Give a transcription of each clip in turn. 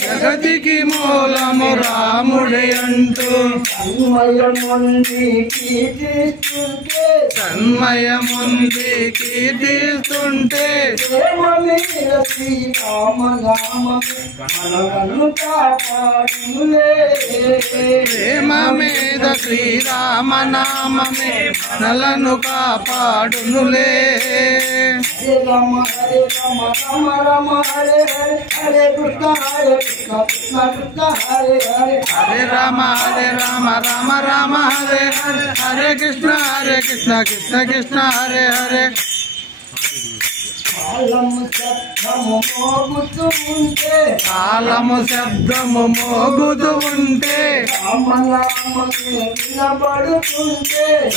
జగతికి మూలము రాముడే అంటూ తన్మయముంది కీర్తిస్తుంటే ప్రేమ మీద శ్రీరామనామమే మనలను కాపాడునులే. హరే రామ హరే రామ రామ రామ హరే హరే హరే కృష్ణ కృష్ణ కృష్ణ హరే హరే హరే రామ హరే రామ రామ రామ హరే హరే హరే కృష్ణ కృష్ణ కృష్ణ హరే హరే. కాలము శబ్దము మోగుతూ ఉంటే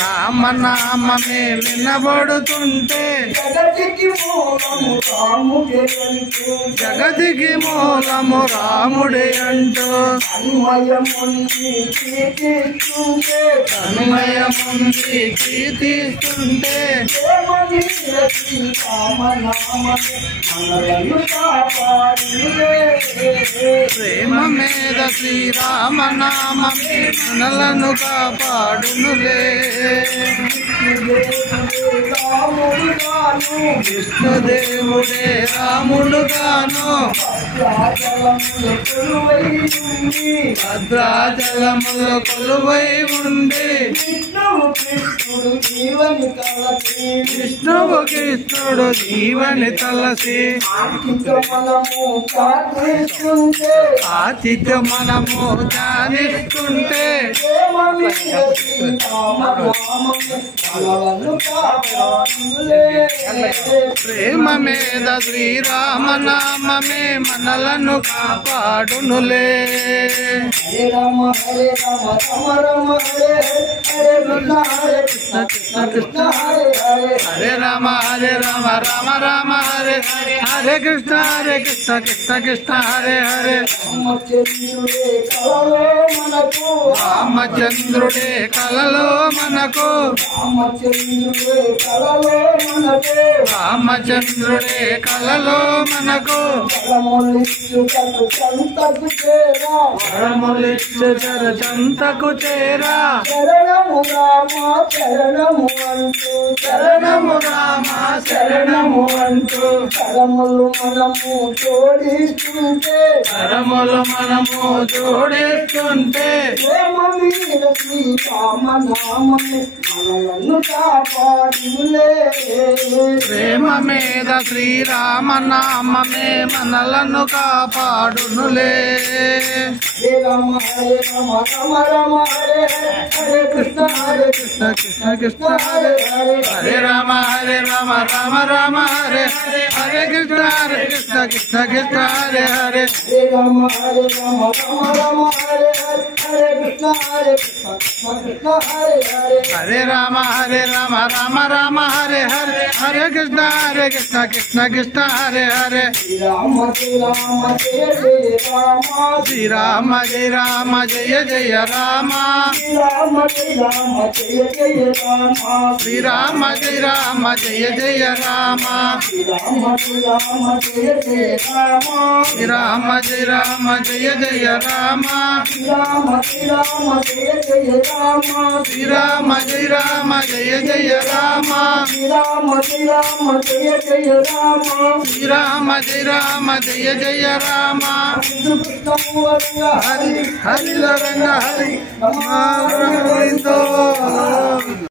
రామనామమే వినబడుతుంటే జగతికి మూలము రాముడే అంటూ తన్మయముంది కీర్తిస్తుంటే ప్రేమ మీద శ్రీరామనామమే మనలను కాపాడునులే. విష్ణుదేవుడే రాముడుగాను భద్రాచలములో కొలువై ఉండి విష్ణువు కృష్ణుడు జీవని తలసి ఆతిథ్య మనము ధ్యానిస్తుంటే ప్రేమ మీద శ్రీరామనామమే మనలను కాపాడునులే. హరే రామ హరే రామ రామ రామ హరే హరే హరే కృష్ణ కృష్ణ కృష్ణ హరే హరే హరే రామ హరే రామ రామ రామ హరే హరే హరే కృష్ణ కృష్ణ కృష్ణ హరే హరే. రామచంద్రుడే కలలో మనకు రామచంద్రుడే కలలో మనకు వరములిచ్చు చెంతకు చేరా శరణము రామ శరణము అంటూ శరణము రామ శరణము అంటూ కరములు మనము జోడిస్తుంటే కరములు మనము జోడిస్తుంటే ప్రేమ మీద శ్రీరామనామమే మనలను కాపాడునులే. ప్రేమ మీద శ్రీరామనామమే మనలను కాపాడునులే. హరే రామ హరే రామ రామ రామ హరే హరే హరే కృష్ణ కృష్ణ కృష్ణ హరే హరే హరే రామ హరే రామ రామ రామ హరే హరే హరే కృష్ణ కృష్ణ హరే హరే. హరే రామ హరే రామ రామ రామ హరే హరే హరే కృష్ణ కృష్ణ హరే హరే హరే రామ హరే రామ రామ రామ హరే హరే హరే కృష్ణ కృష్ణ హరే హరే. శ్రీరామ శ్రీరామ జయ జయ రామ శ్రీరామ జయ రామ జయ జయ రామ శ్రీరామ శ్రీరామ జయ జయ రామ శ్రీరామ జయ రామ జయ జయ రామ శ్రీరామ శ్రీరామ జయ జయ రామ శ్రీరామ జయ రామ జయ జయ రామ శ్రీరామ శ్రీరామ జయ జయ రామ శ్రీరామ జయ రామ జయ జయ రామ శ్రీరామ శ్రీరామ జయ జయ రామ శ్రీరామ జయ రామ జయ జయ రామ కృష్ణ హరి హరి రంగ హరి